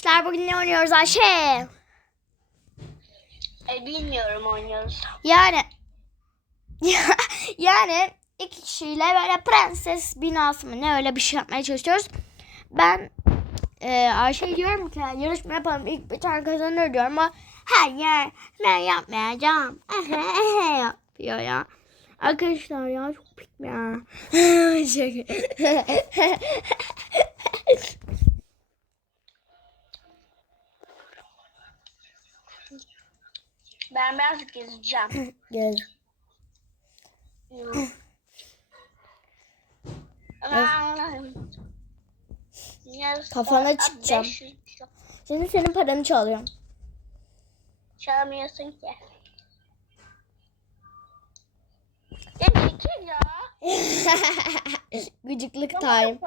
İşte bugün ne oynuyoruz Ayşe? E, bilmiyorum oynuyoruz. Yani yani iki kişiyle böyle prenses binası mı ne öyle bir şey yapmaya çalışıyoruz. Ben e, Ayşe diyorum ki yarışma yapalım ilk bir tane kazanır diyorum ama hayır ben yapmayacağım. yapıyor ya. Arkadaşlar ya çok pik ya. Ben birazcık gezeceğim. Gel. Kafana çıkacağım. Şimdi senin paranı çalıyorum. Çalamıyorsun ki. Ya çekil ya. Gıcıklık time.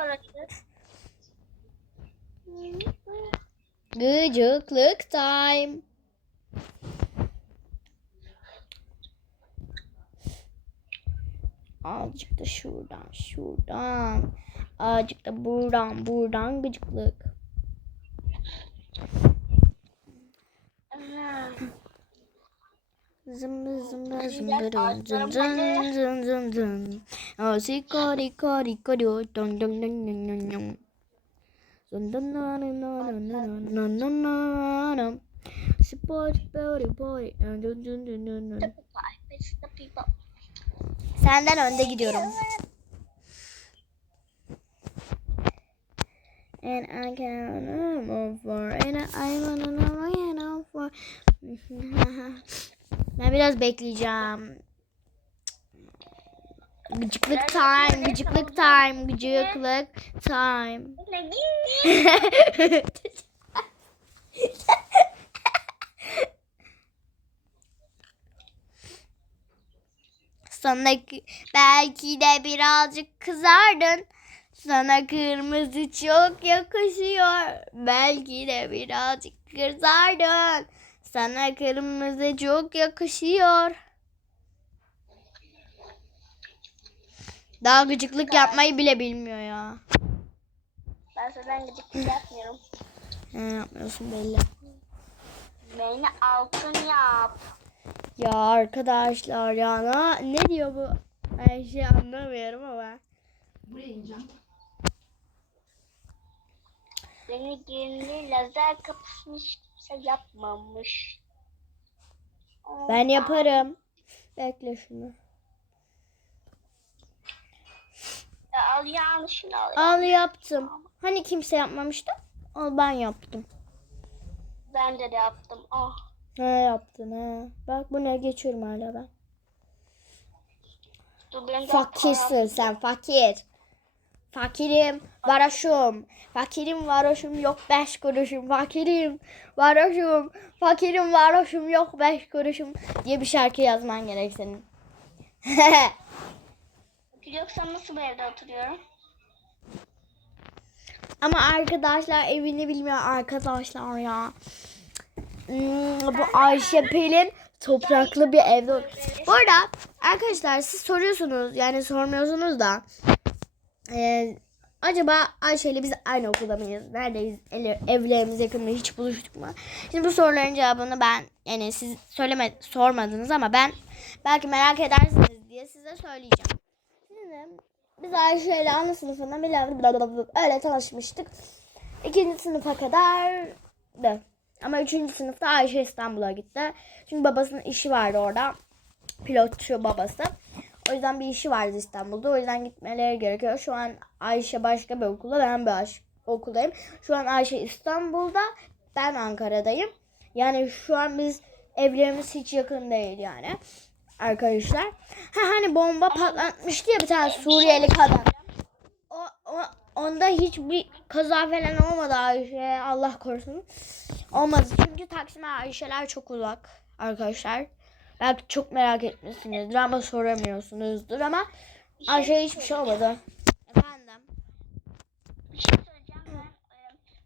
Gıcıklık time. Azıcık da şuradan, şuradan. Azıcık da buradan, buradan gıcıklık. Zım zım zım zım zım zım zım zım zım. O si kori kori kori o dong dong dong dong dong. Dun dun na na na na na na na na na. Sport body boy. Dun dun dun dun dun dun. It's the people. Senden önde gidiyorum. And I can move for and I wanna know for. Ben biraz bekleyeceğim. Gıcıklık time, gıcıklık time, gıcıklık time. Sana belki de birazcık kızardın. Sana kırmızı çok yakışıyor. Belki de birazcık kızardın. Sana kırmızı çok yakışıyor. Daha gıcıklık yapmayı bile bilmiyor ya. Ben senden gıcıklık yapmıyorum. He, yapmıyorsun belli. Beni altın yap. Ya arkadaşlar ya ne, ne diyor bu? Ben şey anlamıyorum ama. Beni gelini lazer kapışmış kimse yapmamış. Ben yaparım. Bekle şunu. Ya, al yanlışını al. Al yaptım. Hani kimse yapmamıştı? Al ben yaptım. Ben de de yaptım. Oh. He yaptın he. Bak bu ne geçiyorum hala ben. Fakirsin sen fakir. Fakirim, varoşum. Fakirim, varoşum yok beş kuruşum. Fakirim, varoşum. Fakirim, varoşum yok beş kuruşum. Diye bir şarkı yazman gerek senin. Yoksa nasıl bir evde oturuyorum? Ama arkadaşlar evini bilmiyor arkadaşlar ya. Hmm, bu Ayşe Pelin topraklı bir evde. Bu arada arkadaşlar siz soruyorsunuz yani sormuyorsunuz da e, acaba Ayşe ile biz aynı okulda mıyız? Neredeyiz? Evlerimiz yakın mı? Hiç buluştuk mu? Şimdi bu soruların cevabını ben yani siz söyleme sormadınız ama ben belki merak edersiniz diye size söyleyeceğim. Şimdi biz Ayşe ile aynı sınıfından bile öyle tanışmıştık. İkinci sınıfa kadar da. Ama üçüncü sınıfta Ayşe İstanbul'a gitti. Çünkü babasının işi vardı orada. Pilotçu babası. O yüzden bir işi vardı İstanbul'da. O yüzden gitmeleri gerekiyor. Şu an Ayşe başka bir okulda. Ben bir okuldayım. Şu an Ayşe İstanbul'da. Ben Ankara'dayım. Yani şu an biz evlerimiz hiç yakın değil yani. Arkadaşlar. Ha hani bomba patlatmıştı ya bir tane Suriyeli kadın. O, o onda hiçbir kaza falan olmadı Ayşe. Allah korusun. Olmadı. Çünkü Taksim'e Ayşeler çok uzak arkadaşlar. Belki çok merak etmişsinizdir ama soramıyorsunuzdur ama Ayşe hiçbir şey olmadı. Efendim. Bir şey söyleyeceğim ben.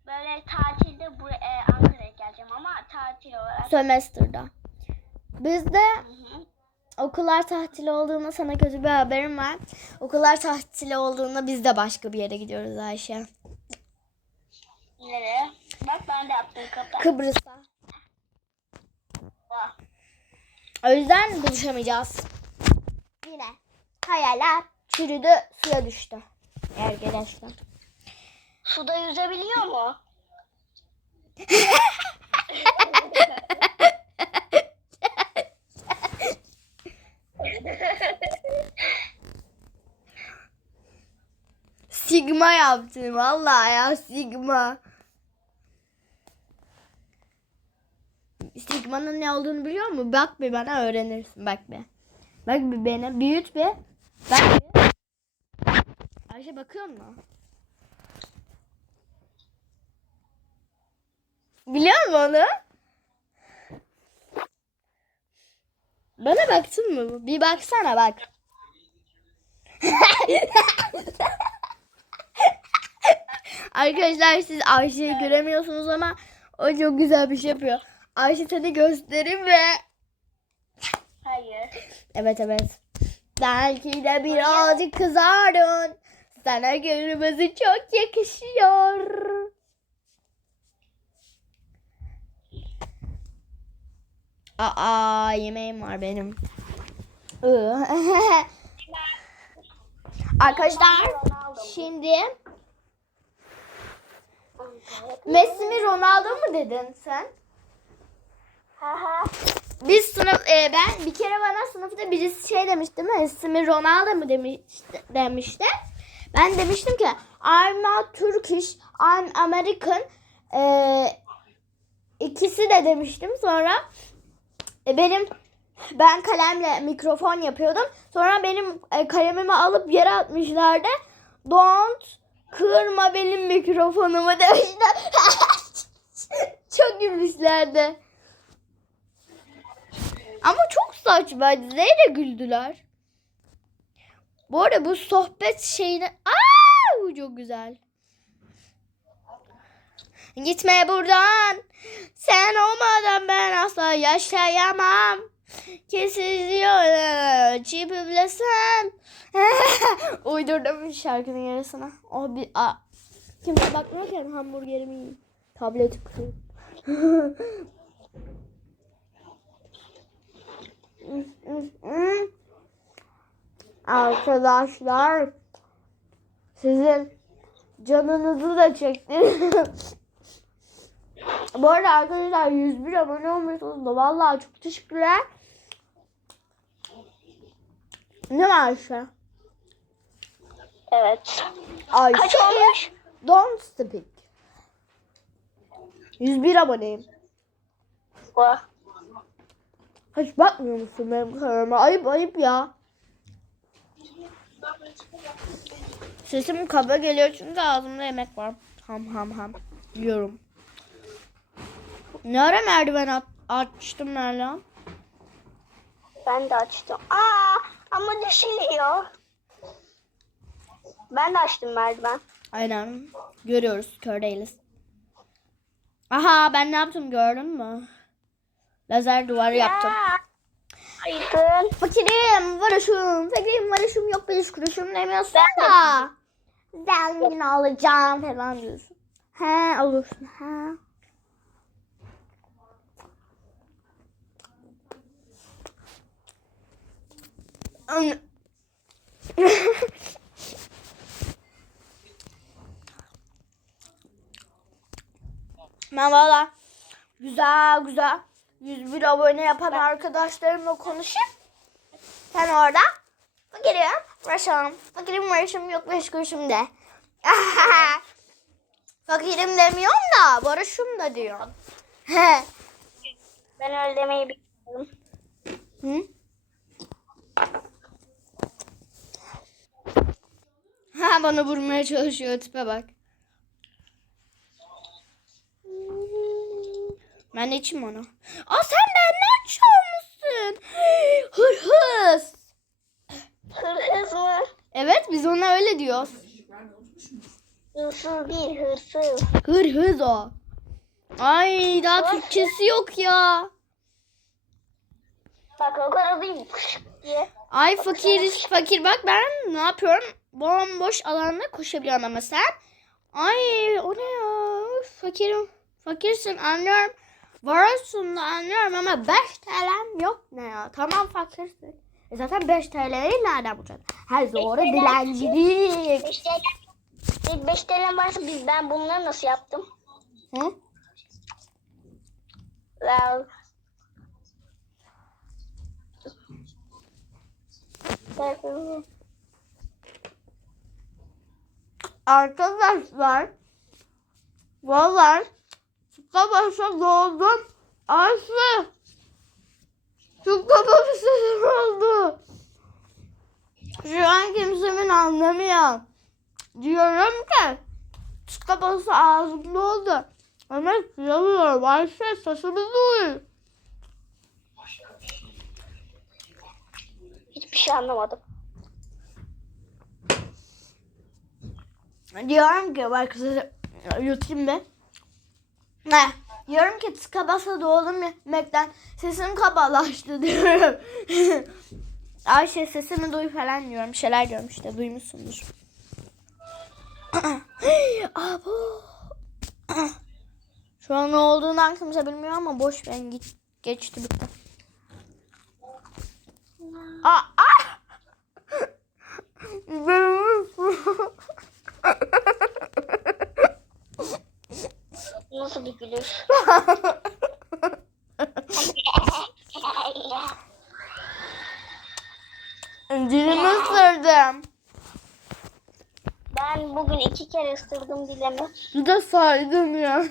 Böyle tatilde buraya e, Ankara'ya geleceğim ama tatil olarak. Sömestr'da. Bizde Hı hı. Okullar tatili olduğunda sana kötü bir haberim var. Okullar tatili olduğunda biz de başka bir yere gidiyoruz Ayşe. Nereye? Bak ben de yaptım. Kıbrıs'a. Vah. O yüzden buluşamayacağız. Yine hayaller çürüdü suya düştü. Arkadaşlar. Suda yüzebiliyor mu? Sigma yaptım vallahi ya Sigma. Sigma'nın ne olduğunu biliyor musun? Bak bir bana öğrenirsin bak bir. Bak bir bana büyüt bir. Bak bir. Ayşe bakıyor mu? Biliyor musun onu? Bana baktın mı? Bir baksana bak. Arkadaşlar siz Ayşe'yi göremiyorsunuz ama o çok güzel bir şey yapıyor. Ayşe seni göstereyim ve Hayır. evet evet. Belki de birazcık kızardın. Sana kırmızı çok yakışıyor. Aa yemeğim var benim. Arkadaşlar şimdi Messi mi Ronaldo mu dedin sen? Biz sınıf e, ben bir kere bana sınıfta birisi şey demişti Messi mi Ronaldo mu demişti, demişti. Ben demiştim ki I'm not Turkish, I'm American. E, ikisi de demiştim. Sonra e, benim ben kalemle mikrofon yapıyordum. Sonra benim e, kalemimi alıp yere atmışlardı. Don't kırma benim mikrofonumu demişler. Çok gülmüşlerdi. Ama çok saçmaydı. Neyle güldüler? Bu arada bu sohbet şeyine... Aa, bu çok güzel. Gitme buradan. Sen olmadan yaşayamam. Kesiliyor. Çipiblesen. Uydurdum şarkının yarısına. O bir... A, kimse bakmıyorken hamburgerimi yiyeyim. Tablet kırıyorum. Arkadaşlar sizin canınızı da çektim. Bu arada arkadaşlar 101 abone olmuşsunuz da vallahi çok teşekkürler. Ne var Ayşe? Evet. Ayşe. Kaç olmuş? Don't speak. 101 aboneyim. Vah. Hiç bakmıyor musun benim kanalıma? Ayıp ayıp ya. Sesim kaba geliyor çünkü ağzımda yemek var. Ham ham ham. Yiyorum. Ne ara merdiven at açtım ben lan? Ben de açtım. Aa ama düşülüyor. Ben de açtım merdiven. Aynen. Görüyoruz. Kör değiliz. Aha ben ne yaptım gördün mü? Lazer duvarı yaptım. Ya. Aydın. Fakirim, varışım, fakirim, varışım yok beş kuruşum demiyorsun da. Zengin olacağım falan diyorsun. He olursun he. Ben valla güzel güzel 101 abone yapan arkadaşlarımla konuşayım. Sen orada fakirim, varışım, fakirim, varışım yok beş kuruşum de. fakirim demiyorum da barışım da diyorum. He. Ben öyle demeyi bilmiyorum. Hı? Ha bana vurmaya çalışıyor tipe bak. Ben de içeyim onu. Aa sen benden çalmışsın. Hırhız. Hırsız mı? Evet biz ona öyle diyoruz. Hırsız değil hırsız. Hırhız o. Ay daha Türkçesi yok ya. Bak o kadar değil diye. Ay fakiriz fakir bak ben ne yapıyorum? Bomboş alanda koşabiliyorum ama sen. Ay o ne ya? Fakirim Fakirsin anlıyorum. Var aslında anlıyorum ama 5 TL'm yok ne ya? Tamam fakirsin. E zaten 5 TL'yi nereden bulacaksın? Her doğru dilencilik. 5 TL. 5 TL varsa biz ben bunları nasıl yaptım? Hı? Well. Arkadaşlar Vallahi Kabasa doğdum Aslı! Çok kaba bir sesim oldu Şu an kimsemin anlamıyor Diyorum ki Kabası ağzımda oldu? Ama duyamıyorum Ayşe sesimi duy. Hiçbir şey anlamadım. Diyorum ki bak size yutayım be. Ne? Diyorum ki tıka basa doğdum yemekten sesim kabalaştı diyorum. Ayşe sesimi duy falan diyorum. Şeyler diyorum işte duymuşsundur. Abo. Şu an ne olduğundan kimse bilmiyor ama boş ver git geçti bitti. Aa, aa! Nasıl bir gülüş? Dilimi ısırdım. ben bugün iki kere ısırdım dilemi. Bu da saydım ya.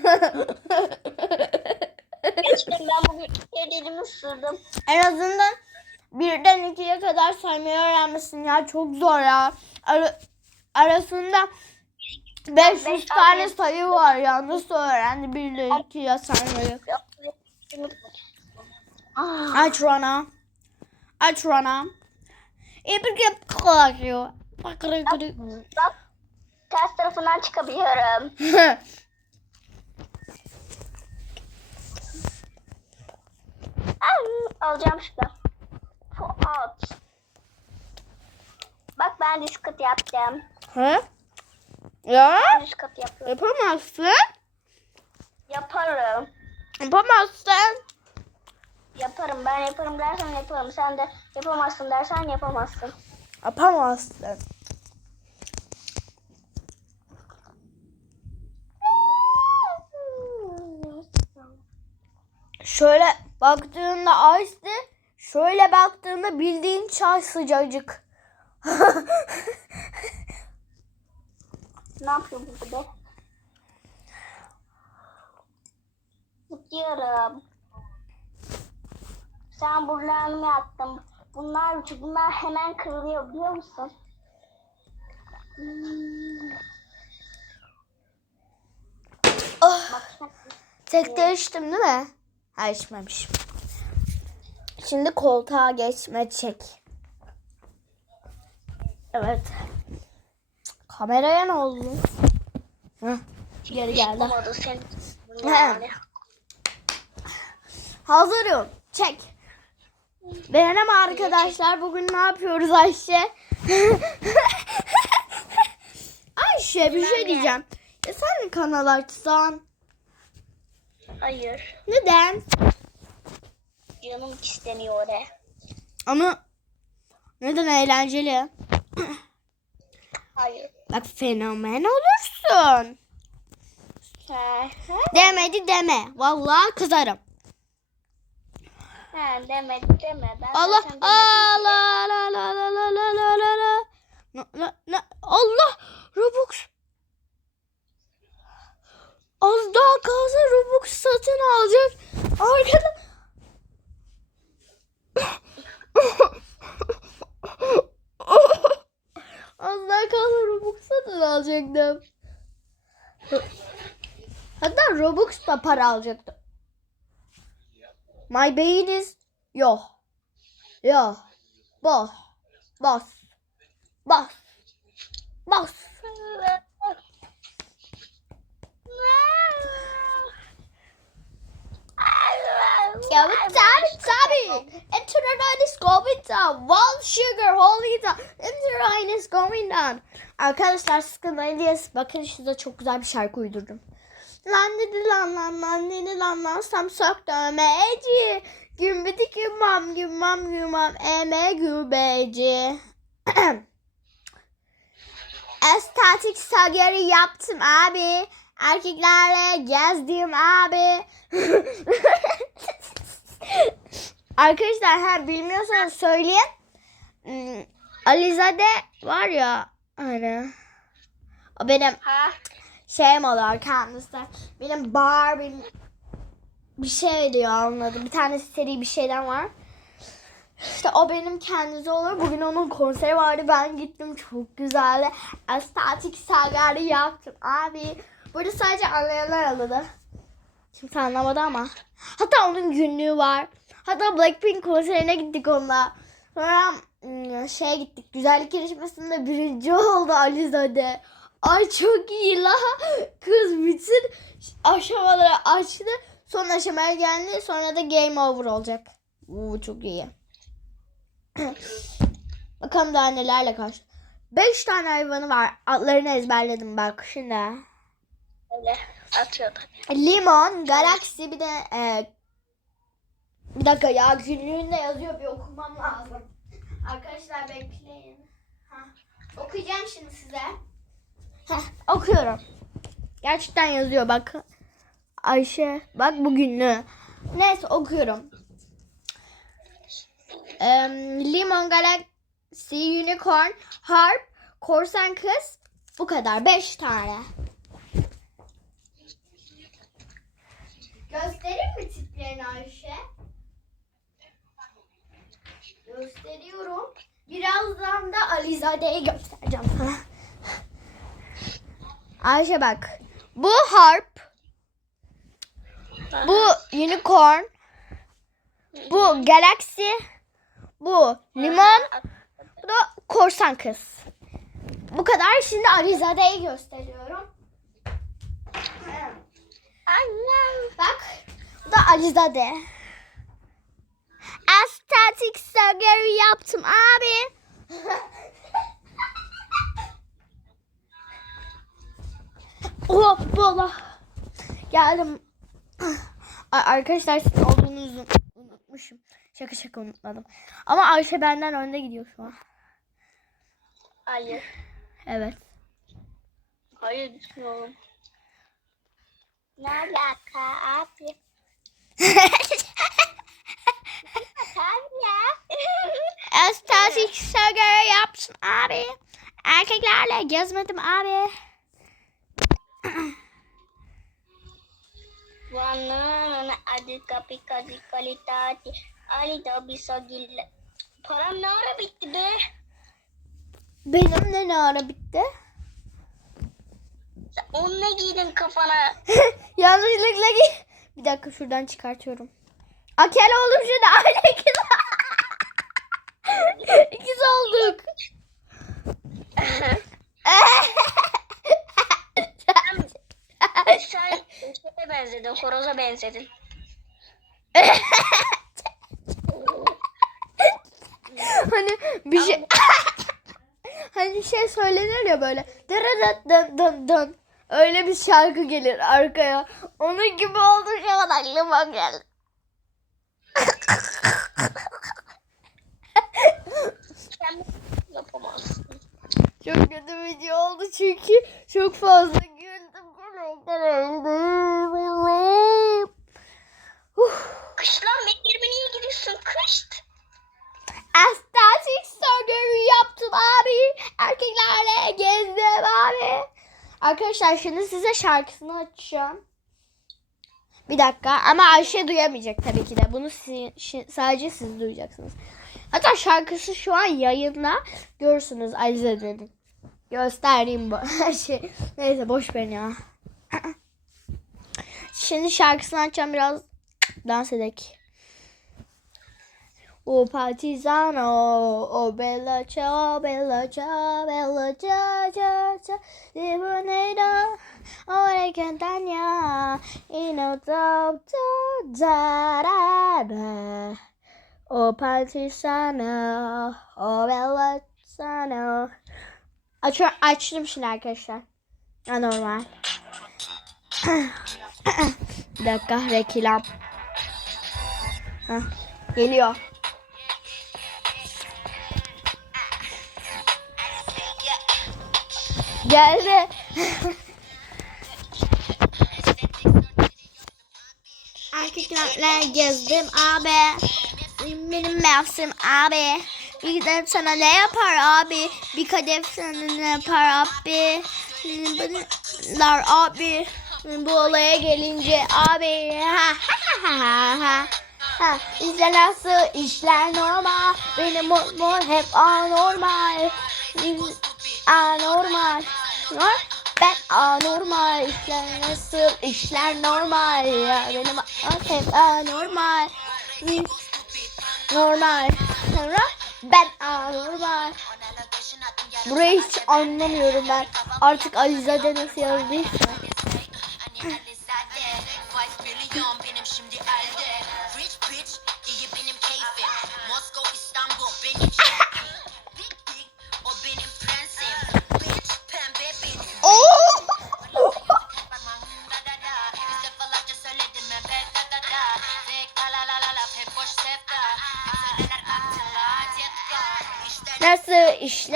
Gerçekten ben bugün iki kere dilimi ısırdım. en azından birden ikiye kadar saymayı öğrenmişsin ya. Çok zor ya. Ara- arasında 500 Beş tane sayı var ya. Nasıl öğrendi bir ile ikiye saymayı? Ah, Aç Rana. Aç Rana. İpirgip kalıyor. Bakırı bak ters tarafından çıkabiliyorum. Alacağım şuradan. Fuat. Bak ben diskat yaptım. Hı? Ya yapıyorum. yapamazsın. Yaparım. Yapamazsın. Yaparım. Ben yaparım dersen yaparım. Sen de yapamazsın dersen yapamazsın. Yapamazsın. Şöyle baktığında ice'di. Şöyle baktığında bildiğin çay sıcacık. Ne yapıyor burada be? Tutuyorum. Sen buralarını attın? Bunlar bunlar hemen kırılıyor biliyor musun? Hmm. Oh, Bak tek de içtim değil mi? Ha içmemişim. Şimdi koltuğa geçme çek. Evet. Kameraya ne oldu? Heh, geri geldi. Olmadı senin. Yani. Hazırım. Çek. Beğenem arkadaşlar. Bugün ne yapıyoruz Ayşe? Ayşe bir şey diyeceğim. Ya sen mi kanal açsan? Hayır. Neden? Canım isteniyor öyle. Ama neden eğlenceli? Hayır. Bak fenomen olursun. Demedi deme. Vallahi kızarım. he deme deme. Ben Allah. Allah la la la la la la la la. Na- na- na- Allah Robux. Az daha kalsa Robux satın alacak. Arkada. Az daha kalsa Robux satın alacaktım. Hatta Robux da para alacaktım. My bean is yo. Yo. Bas. Bas. Bas. Bas. Tabi tabi. Enter the night is going down. One sugar holy down. Night is going down. Arkadaşlar sıkıntı diye bakın şurada çok güzel bir şarkı uydurdum. Lan dedi lan lan lan dedi lan lan samsak dövmeci. Gümbidi gümbam gümbam gümbam eme gübeci. Estetik surgery yaptım abi. Erkeklerle gezdim abi. Arkadaşlar ha bilmiyorsanız söyleyin. Hmm, Alizade var ya hani o benim Ha? şeyim oluyor kendisi. Benim Barbie bir şey diyor anladım. Bir tane seri bir şeyden var. İşte o benim kendisi olur. Bugün onun konseri vardı. Ben gittim. Çok güzeldi. Estetik sergileri yaptım. Abi. Burada sadece anlayanlar anladı. Kimse anlamadı ama. Hatta onun günlüğü var. Hatta Blackpink konserine gittik onunla. Sonra ım, şeye gittik. Güzellik yarışmasında birinci oldu Alizade. Ay çok iyi la. Kız bütün aşamaları açtı. Son aşamaya geldi. Sonra da game over olacak. Uuu çok iyi. Bakalım daha nelerle karşı. Beş tane hayvanı var. Adlarını ezberledim bak şimdi. Öyle atıyor tabii. Limon, galaksi bir de e, bir dakika ya günlüğünde yazıyor bir okumam lazım. Arkadaşlar bekleyin. Ha, okuyacağım şimdi size. Heh, okuyorum. Gerçekten yazıyor bak. Ayşe bak bu günlüğü. Neyse okuyorum. Em, limon, galaksi, unicorn, harp, korsan kız. Bu kadar. Beş tane. Göstereyim mi tiplerini Ayşe? Gösteriyorum. Birazdan da Alizade'yi göstereceğim sana. Ayşe bak. Bu harp. Bu unicorn. Bu galaksi. Bu limon. Bu da korsan kız. Bu kadar. Şimdi Alizade'yi gösteriyorum. Annem. Bak bu da Alizade. Estetik surgery yaptım abi. Hoppala. Geldim. Ay, Arkadaşlar sizin olduğunuzu unutmuşum. Şaka şaka unutmadım. Ama Ayşe benden önde gidiyor şu an. Hayır. Evet. Hayır düşünüyorum. Ne alaka abi? Abi ya. Estetik surgery yaptım abi. Erkeklerle gezmedim abi. Bana adı kapı kadı kalitati. Ali da bir sagil. Param ne ara bitti be? Benim de ne ara bitti? Onu ne giydin kafana? Yanlışlıkla gi- Bir dakika şuradan çıkartıyorum. Akel oldum şimdi aynı ikiz. ikiz olduk. Sen şeye benzedin, horoza benzedin. hani bir şey hani şey söylenir ya böyle dırırıt dın dın dın öyle bir şarkı gelir arkaya. Onun gibi oldu şu an aklıma geldi. Sen yapamazsın. Çok kötü video oldu çünkü çok fazla güldüm. Kış lan Mekir'e niye gidiyorsun? Kış. Estetik surgery yaptım abi. Arkadaşlar şimdi size şarkısını açacağım. Bir dakika ama Ayşe duyamayacak tabii ki de. Bunu si- sadece siz duyacaksınız. Hatta şarkısı şu an yayında. Görürsünüz Alize'nin. Göstereyim bu şey. Neyse boş verin ya. Şimdi şarkısını açacağım biraz dans edek. O partizano, o bella ciao, bella ciao, bella ciao, ciao, ciao, bonito, ora cantagna, in auto, da, da, da. O partizano, o bella ciao. Açıyorum, açtım şimdi arkadaşlar. Anormal. Bir dakika reklam. Heh, geliyor. Geldi. Erkeklerle gezdim abi. Benim mevsim abi. Bir de sana ne yapar abi? Bir kadeh sana ne yapar abi? Bunlar abi. Bu olaya gelince abi. Ha ha ha ha ha. Ha, nasıl işler normal. Benim mutlu hep anormal. Anormal. Ha? Ben anormal. İşler nasıl işler normal. Ya benim hep anormal. Normal. Sonra ben anormal. Burayı hiç anlamıyorum ben. Artık Alizade nasıl yazdıysa.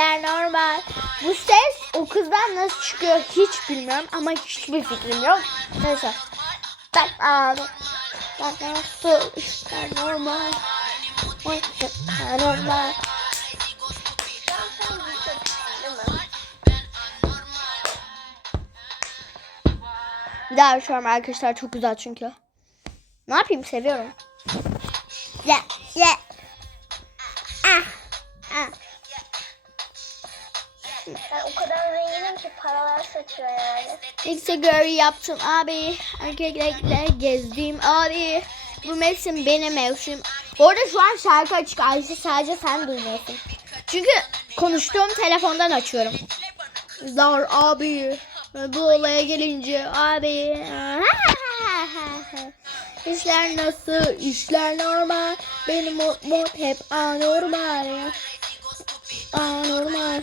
İşler normal. Bu ses o kızdan nasıl çıkıyor hiç bilmiyorum ama hiçbir fikrim yok. Neyse. Ben abi. Ben nasıl işler normal. Normal. Bir daha açıyorum arkadaşlar çok güzel çünkü. Ne yapayım seviyorum. Ya ya. O kadar zenginim ki paralar saçıyor yani. Instagram yaptım abi. Erkeklerle gezdim abi. Bu mevsim benim mevsim. Bu arada şu an şarkı açık. Ayşe sadece sen duymuyorsun. Çünkü konuştuğum telefondan açıyorum. Zar abi. Bu olaya gelince abi. İşler nasıl? İşler normal. Benim mod, mod hep anormal. Anormal.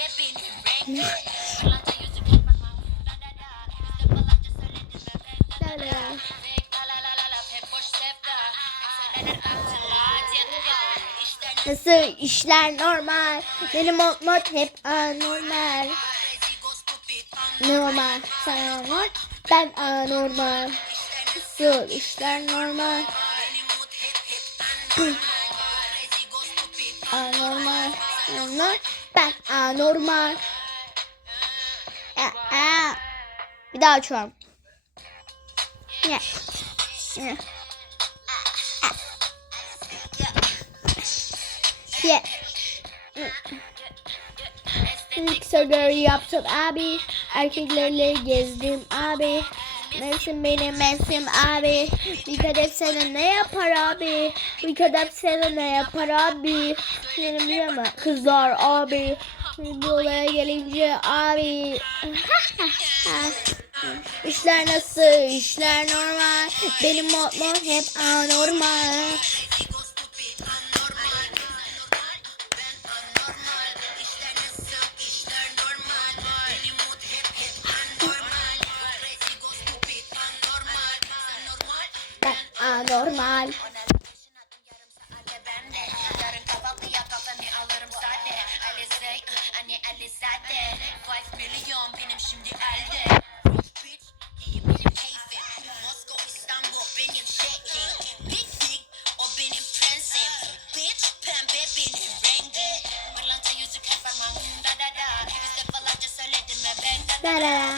Nasıl işler normal. Benim mod hep anormal. Normal. Sen normal. Ben anormal. Nasıl işler normal. anormal. Normal. Ben anormal. Bir daha açıyorum. Ya. Ya. Yeah. Instagram yaptım abi. Erkeklerle gezdim abi. Mevsim benim mevsim abi. Bir kadeh sana ne yapar abi? Bir kadeh sana ne yapar abi? Benim bilemem. Kızlar abi. Bu olaya gelince abi. İşler nasıl? İşler normal. Benim mod hep anormal. Sade Alize, hani Alizade Five milyon benim şimdi elde La la la.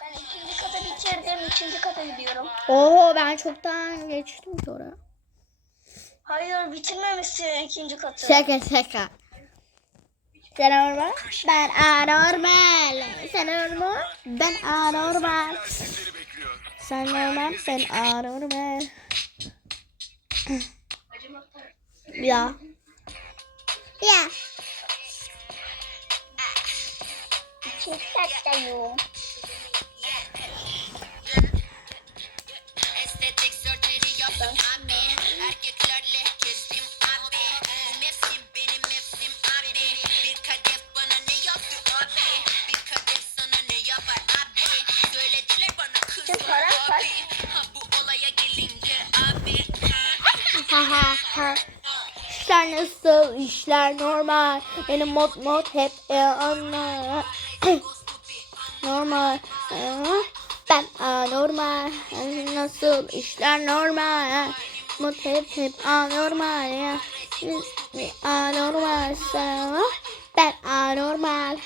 Ben ikinci kata bitirdim. Üçüncü kata gidiyorum. Oho ben çoktan geçtim ki oraya. Bitirmemişsin ikinci katı. Şaka şaka. Sen normal, ben anormal. Sen normal, ben anormal. Sen normal, ben anormal. ya. Ya. İkinci kattayım. İşler normal. Benim mod mod hep e, anlar. normal. Aa, Ben anormal. Nasıl, işler normal. Mod hep hep anormal. ya. Anormal. Sana. Ben anormal.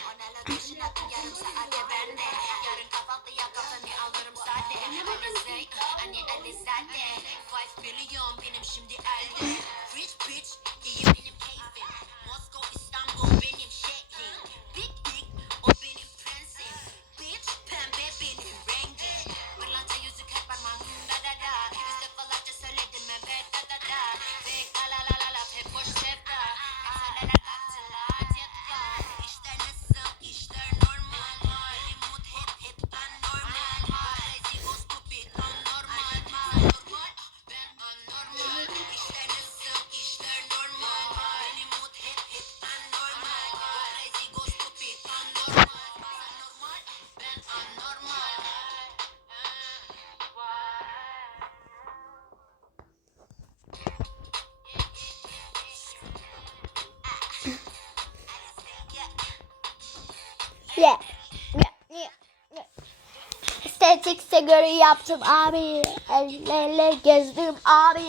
Estetikse göre yaptım abi. Ellerle gezdim abi.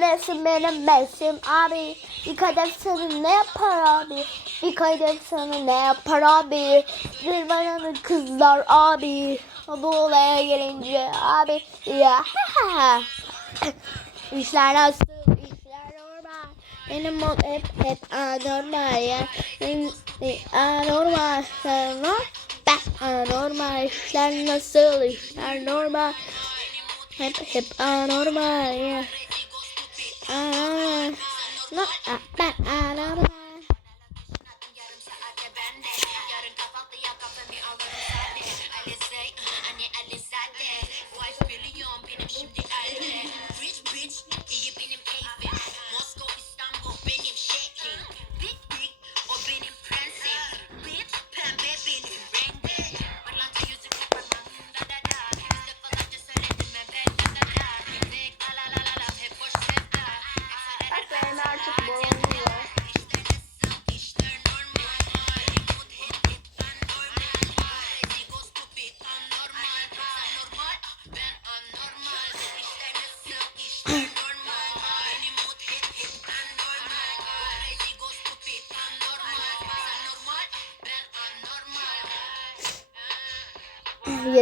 Mevsim benim mevsim abi. Bir kadeh sana ne yapar abi? Bir kadeh sana ne yapar abi? Bana kızlar abi. Bu olaya gelince abi. Ya. İşler nasıl? İşler normal. Benim mod hep hep anormal ya. Benim e, anormal sana. Ben anormal. İşler nasıl? İşler normal. Hep hep anormal ya. Ah, anormal. No, ben anormal.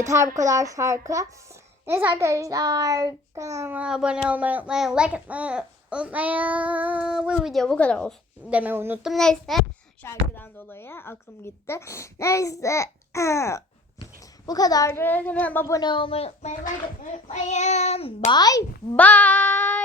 yeter bu kadar şarkı. Neyse arkadaşlar kanalıma abone olmayı unutmayın. Like etmeyi unutmayın. Bu video bu kadar olsun demeyi unuttum. Neyse şarkıdan dolayı aklım gitti. Neyse bu kadardı. Kanalıma abone olmayı unutmayın. Like etmeyi unutmayın. Bye bye.